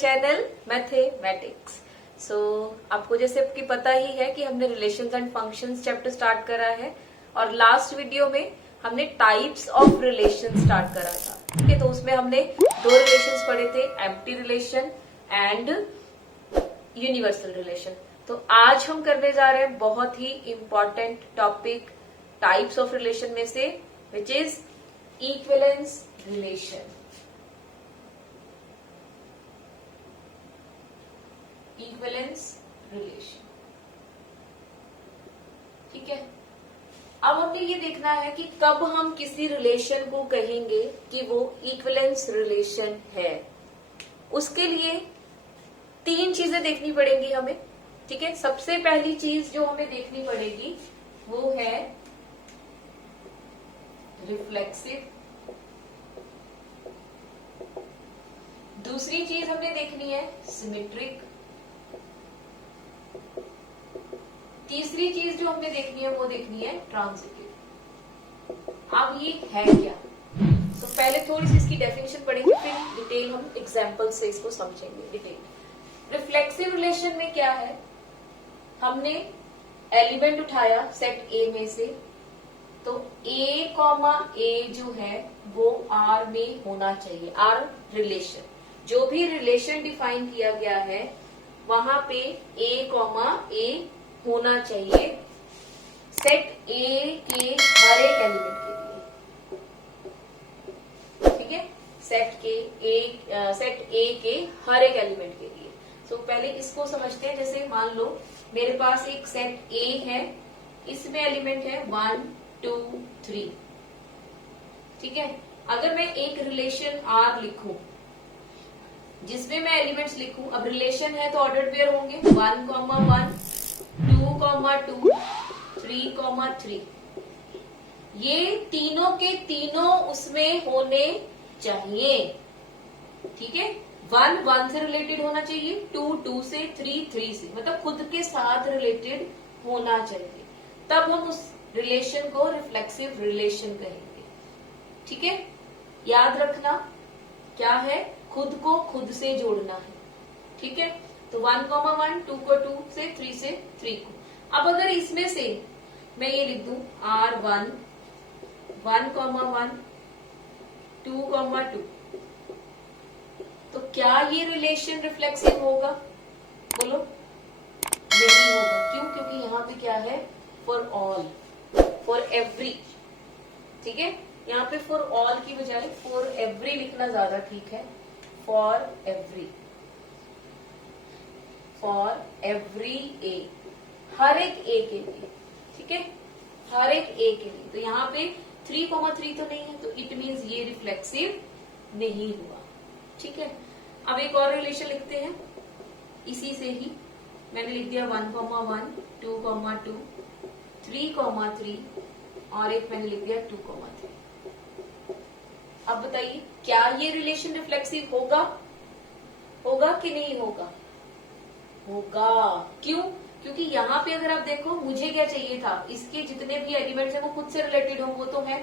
Channel mathematics. सो आपको जैसे कि पता ही है कि हमने relations and functions chapter start करा है और लास्ट वीडियो में हमने टाइप्स ऑफ रिलेशन स्टार्ट करा था। ठीक है, तो उसमें हमने दो रिलेशंस पढ़े थे, empty relation and universal relation. तो आज हम करने जा रहे हैं बहुत ही important topic types of relation में से, which is equivalence relation. Equivalence relation, ठीक है। अब हमें ये देखना है कि कब हम किसी रिलेशन को कहेंगे कि वो इक्विवेलेंस रिलेशन है। उसके लिए तीन चीजें देखनी पड़ेंगी हमें, ठीक है। सबसे पहली चीज जो हमें देखनी पड़ेगी वो है रिफ्लेक्सिव। दूसरी चीज हमने देखनी है सिमेट्रिक। तीसरी चीज जो हमने देखनी है वो देखनी है ट्रांजिटिव। अब ये है क्या, तो पहले थोड़ी सी इसकी डेफिनेशन पढ़ेंगे, फिर डिटेल हम एग्जांपल से इसको समझेंगे डिटेल। रिफ्लेक्सिव रिलेशन में क्या है, हमने एलिमेंट उठाया सेट ए में से, तो ए कॉमा ए जो है वो आर में होना चाहिए। आर रिलेशन, जो भी रिलेशन डिफाइन किया गया है वहां पे ए कॉमा ए होना चाहिए सेट ए के हर एक एलिमेंट के लिए, ठीक है। सेट ए के हर एक एलिमेंट के लिए। तो पहले इसको समझते हैं। जैसे मान लो मेरे पास एक सेट ए है, इसमें एलिमेंट है 1 2 3, ठीक है। अगर मैं एक रिलेशन आर लिखूं जिसमें मैं एलिमेंट्स लिखूं, अब रिलेशन है तो ऑर्डर पेयर होंगे 1, 1 2, 2, 3, ये तीनों के तीनों उसमें होने चाहिए, ठीक है। 1 1 से रिलेटेड होना चाहिए, 2 2 से, 3 3 से, मतलब खुद के साथ रिलेटेड होना चाहिए। तब हम उस रिलेशन को रिफ्लेक्सिव रिलेशन कहेंगे, ठीक है। याद रखना क्या है, खुद को खुद से जोड़ना है, ठीक है। तो 1, 1, 2 को 2 से, 3 से 3 को। अब अगर इसमें से मैं ये लिख दूं R1 1, 1 2, 2, तो क्या ये रिलेशन रिफ्लेक्सिव होगा? बोलो नहीं होगा। क्यों? क्योंकि यहाँ पे क्या है, फॉर ऑल, फॉर एवरी, ठीक है। यहाँ पे फॉर ऑल की बजाय फॉर एवरी लिखना ज्यादा ठीक है। फॉर एवरी, फॉर एवरी ए, हर एक ए के लिए, ठीक है, हर एक ए के लिए। तो यहाँ पे 3, 3 तो नहीं है, तो इट मीन्स ये रिफ्लेक्सिव नहीं हुआ, ठीक है। अब एक और रिलेशन लिखते हैं इसी से ही। मैंने लिख दिया 1, 1 2, 2 3, 3 और एक मैंने लिख दिया 2, 3। अब बताइए क्या ये रिलेशन रिफ्लेक्सिव होगा? होगा कि नहीं होगा? होगा। क्यों? क्योंकि यहाँ पे अगर आप देखो, मुझे क्या चाहिए था, इसके जितने भी एलिमेंट्स हैं वो खुद से रिलेटेड हो, वो तो है,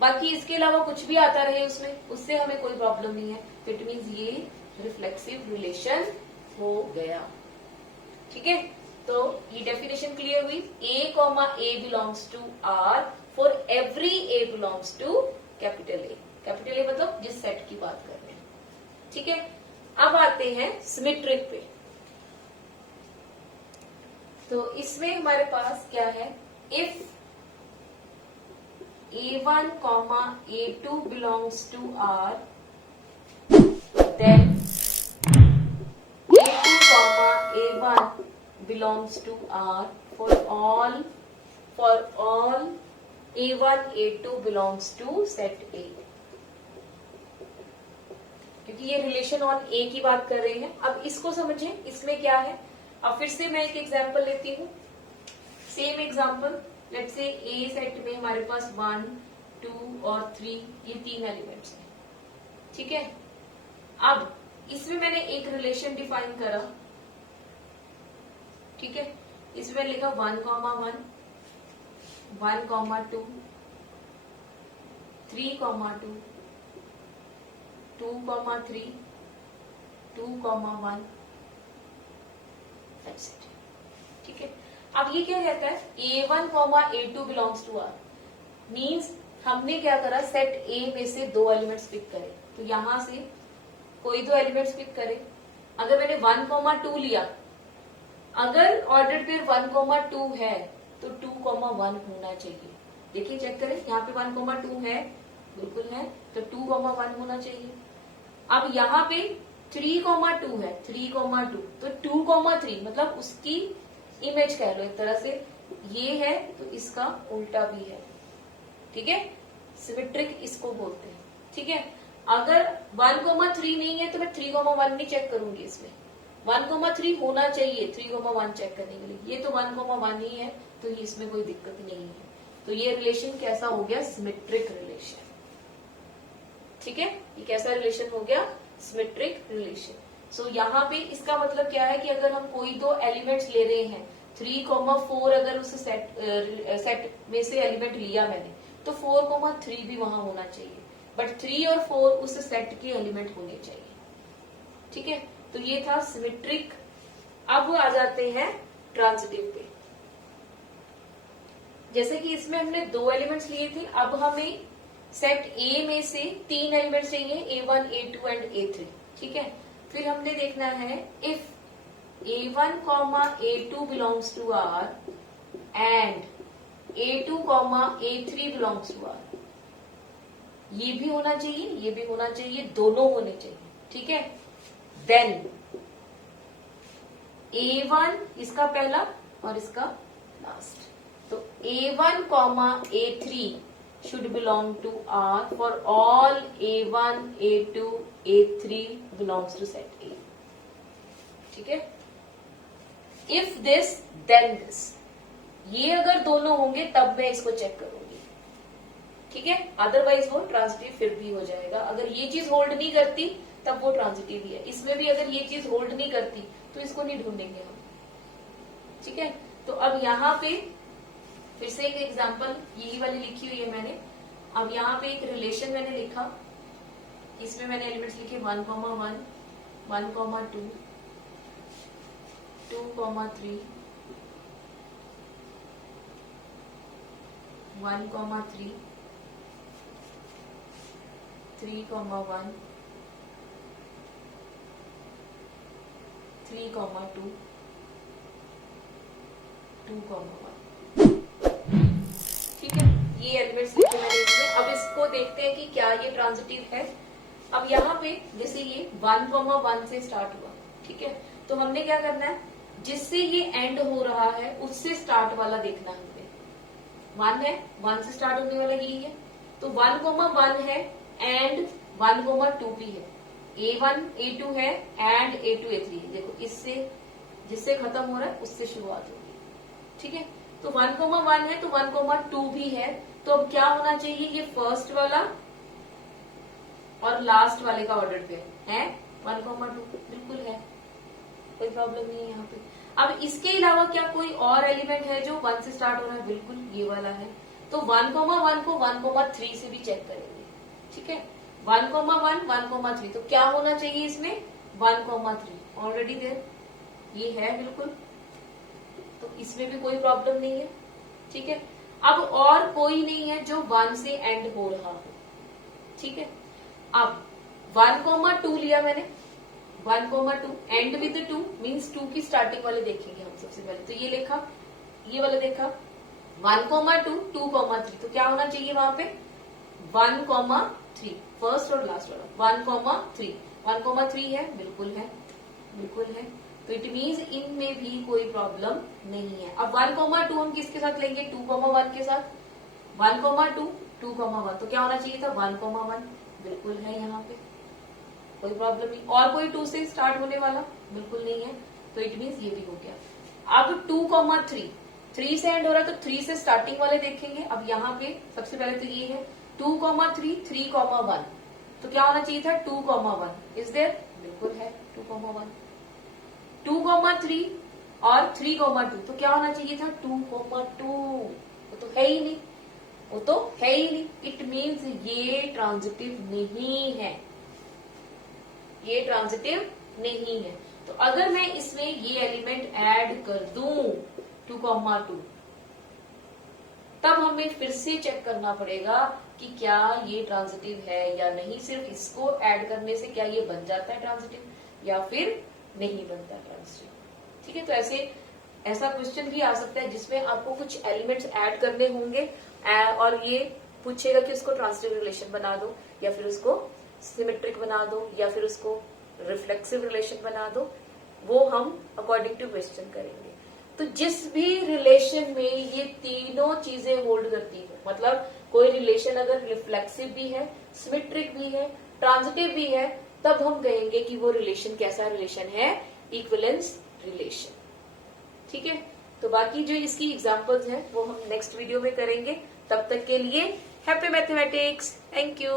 बाकी इसके अलावा कुछ भी आता रहे उसमें, उससे हमें कोई प्रॉब्लम नहीं है। तो इट मीन्स ये रिफ्लेक्सिव रिलेशन हो गया, ठीक है। तो ये डेफिनेशन क्लियर हुई। A comma a belongs to R for every a belongs to capital A. Capital A मतलब जिस सेट की बात कर रहे हैं, ठीक है। अब आते हैं सिमेट्रिक पे। तो इसमें हमारे पास क्या है, if A1, A2 belongs to R, then A2, A1 belongs to R for all A1, A2 belongs to set A। क्योंकि ये रिलेशन ऑन ए की बात कर रहे हैं। अब इसको समझें, इसमें क्या है। अब फिर से मैं एक एग्जांपल लेती हूँ, same example. Let's say A set में हमारे पास 1 2 और 3 ये 3 एलिमेंट्स हैं, ठीक है। अब इसमें मैंने एक रिलेशन डिफाइन करा, ठीक है। इसमें लिखा 1, 1 1, 2 3, 2 2, 3 2,1 etc. ठीक है। अब ये क्या कहता है, A1, A2 belongs to R, means हमने क्या करा, सेट ए में से दो एलिमेंट्स पिक करे, तो यहां से कोई दो एलिमेंट्स पिक करे। अगर मैंने 1,2 लिया, अगर ऑर्डर्ड पेयर 1,2 है तो 2,1 होना चाहिए। देखिए चेक करें, यहाँ पे 1,2 है, बिल्कुल है, तो 2,1 होना चाहिए। अब यहाँ पे 3,2 है, 3,2 तो 2,3 मतलब उसकी इमेज कह लो एक तरह से, ये है तो इसका उल्टा भी है। ठीक है, सिमेट्रिक इसको बोलते हैं। ठीक है, अगर 1,3 नहीं है तो मैं 3,1 नहीं चेक करूंगी, इसमें 1,3 होना चाहिए 3,1 चेक करने के लिए। ये तो 1,1 ही है, तो इसमें कोई दिक्कत नहीं है। तो ये रिलेशन कैसा हो गया, सिमेट्रिक रिलेशन। ठीक है, ये कैसा रिलेशन हो गया, सिमेट्रिक रिलेशन। सो यहाँ पे इसका मतलब क्या है कि अगर हम कोई दो एलिमेंट्स ले रहे हैं, 3,4 अगर उस सेट में से एलिमेंट लिया मैंने, तो 4,3 भी वहां होना चाहिए, बट 3 और 4 उस सेट के एलिमेंट होने चाहिए। ठीक है, तो ये था सिमेट्रिक। अब आ जाते हैं ट्रांजिटिव पे। जैसे कि इसमें हमने दो एलिमेंट्स लिए थे, अब हमें सेट ए में से तीन एलिमेंट्स चाहिए, A1, A2 एंड A3। ठीक है, फिर हमने देखना है if A1, A2 belongs to R and A2, A3 belongs to R, ये भी होना चाहिए, ये भी होना चाहिए, दोनों होने चाहिए। ठीक है, देन A1 इसका पहला और इसका लास्ट, तो A1, A3 should belong to R for all A1, A2, A3 belongs to set A. ठीक है, if this then this, ये अगर दोनों होंगे तब मैं इसको चेक करूंगी। ठीक है, अदरवाइज वो ट्रांजिटिव फिर भी हो जाएगा। अगर ये चीज होल्ड नहीं करती तब वो ट्रांजिटिव ही है। इसमें भी अगर ये चीज होल्ड नहीं करती तो इसको नहीं ढूंढेंगे हम। ठीक है, तो अब यहाँ पे फिर से एक एग्जांपल यही वाली लिखी हुई है मैंने। अब यहाँ पे एक रिलेशन मैंने लिखा, इसमें मैंने एलिमेंट्स लिखे 1,1, 1,2, 2,3, 1,3, 3,1, 3,2, 2,1। ठीक है, ये एलिमेंट्स लिखे मैंने इसमें। अब इसको देखते हैं कि क्या ये ट्रांजिटिव है। अब यहाँ पे जैसे ये 1,1 से स्टार्ट हुआ, ठीक है, तो हमने क्या करना है, जिससे ये एंड हो रहा है उससे स्टार्ट वाला देखना है हमें। 1 है, 1 से स्टार्ट होने वाला यही है, तो 1,1 है एंड 1,2 भी है, A1, A2 है एंड A2, A3 है। देखो इससे जिससे खत्म हो रहा है उससे शुरुआत होगी। ठीक है, तो 1,1 है तो 1,2 भी है, तो अब क्या होना चाहिए, ये फर्स्ट वाला और लास्ट वाले का ऑर्डर पे है 1,2, बिल्कुल है, कोई प्रॉब्लम नहीं है यहाँ पे। अब इसके अलावा क्या कोई और एलिमेंट है जो 1 से स्टार्ट हो रहा है, बिल्कुल ये वाला है, तो 1,1 को 1,3 से भी चेक करेंगे। ठीक है, 1,1, 1,3, तो क्या होना चाहिए इसमें 1,3 ऑलरेडी देयर, ये है बिल्कुल, तो इसमें भी कोई प्रॉब्लम नहीं है। ठीक है, अब और कोई नहीं है जो 1 से एंड हो रहा हो। ठीक है, अब 1,2 लिया मैंने, 1,2 एंड विद 2 मीन्स 2 की स्टार्टिंग वाले देखेंगे हम सबसे पहले, तो ये लिखा, ये वाला देखा 1,2, 2,3, तो क्या होना चाहिए वहां पे 1,3, फर्स्ट और लास्ट वाला 1,3, 1,3 है, बिल्कुल है, बिल्कुल है, तो इट मीन्स इनमें भी कोई प्रॉब्लम नहीं है। अब 1,2 हम किसके साथ लेंगे, 2,1 के साथ, 1,2, 2,1, तो क्या होना चाहिए था 1,1, बिल्कुल है, यहाँ पे कोई प्रॉब्लम नहीं। और कोई 2 से स्टार्ट होने वाला बिल्कुल नहीं है, तो इट मीन्स ये भी हो गया। अब 2,3, 3 से एंड हो रहा है, तो 3 से स्टार्टिंग वाले देखेंगे। अब यहाँ पे सबसे पहले तो ये है 2,3, 3,1, तो क्या होना चाहिए था 2,1, इज देयर, बिल्कुल है 2,1, 2,3 और 3,2, तो क्या होना चाहिए था 2,2, वो तो है ही नहीं, वो तो है ही नहीं, इट मीन्स ये ट्रांजिटिव नहीं है, ये ट्रांजिटिव नहीं है। तो अगर मैं इसमें ये एलिमेंट ऐड कर दूं 2,2, तब हमें फिर से चेक करना पड़ेगा कि क्या ये ट्रांजिटिव है या नहीं। सिर्फ इसको ऐड करने से क्या ये बन जाता है ट्रांजिटिव या फिर नहीं बनता ट्रांजिटिव। ठीक है, तो ऐसा क्वेश्चन भी आ सकता है जिसमें आपको कुछ एलिमेंट्स ऐड करने होंगे और ये पूछेगा कि उसको ट्रांजिटिव रिलेशन बना दो या फिर उसको सिमेट्रिक बना दो या फिर उसको रिफ्लेक्सिव रिलेशन बना दो। वो हम अकॉर्डिंग टू क्वेश्चन करेंगे। तो जिस भी रिलेशन में ये तीनों चीजें होल्ड करती है, मतलब कोई रिलेशन अगर रिफ्लेक्सिव भी है, सिमेट्रिक भी है, ट्रांजिटिव भी है, तब हम कहेंगे कि वो रिलेशन कैसा रिलेशन है, इक्विवेलेंस रिलेशन। ठीक है, तो बाकी जो इसकी एग्जांपल्स हैं वो हम नेक्स्ट वीडियो में करेंगे। तब तक के लिए हैप्पी मैथमेटिक्स, थैंक यू।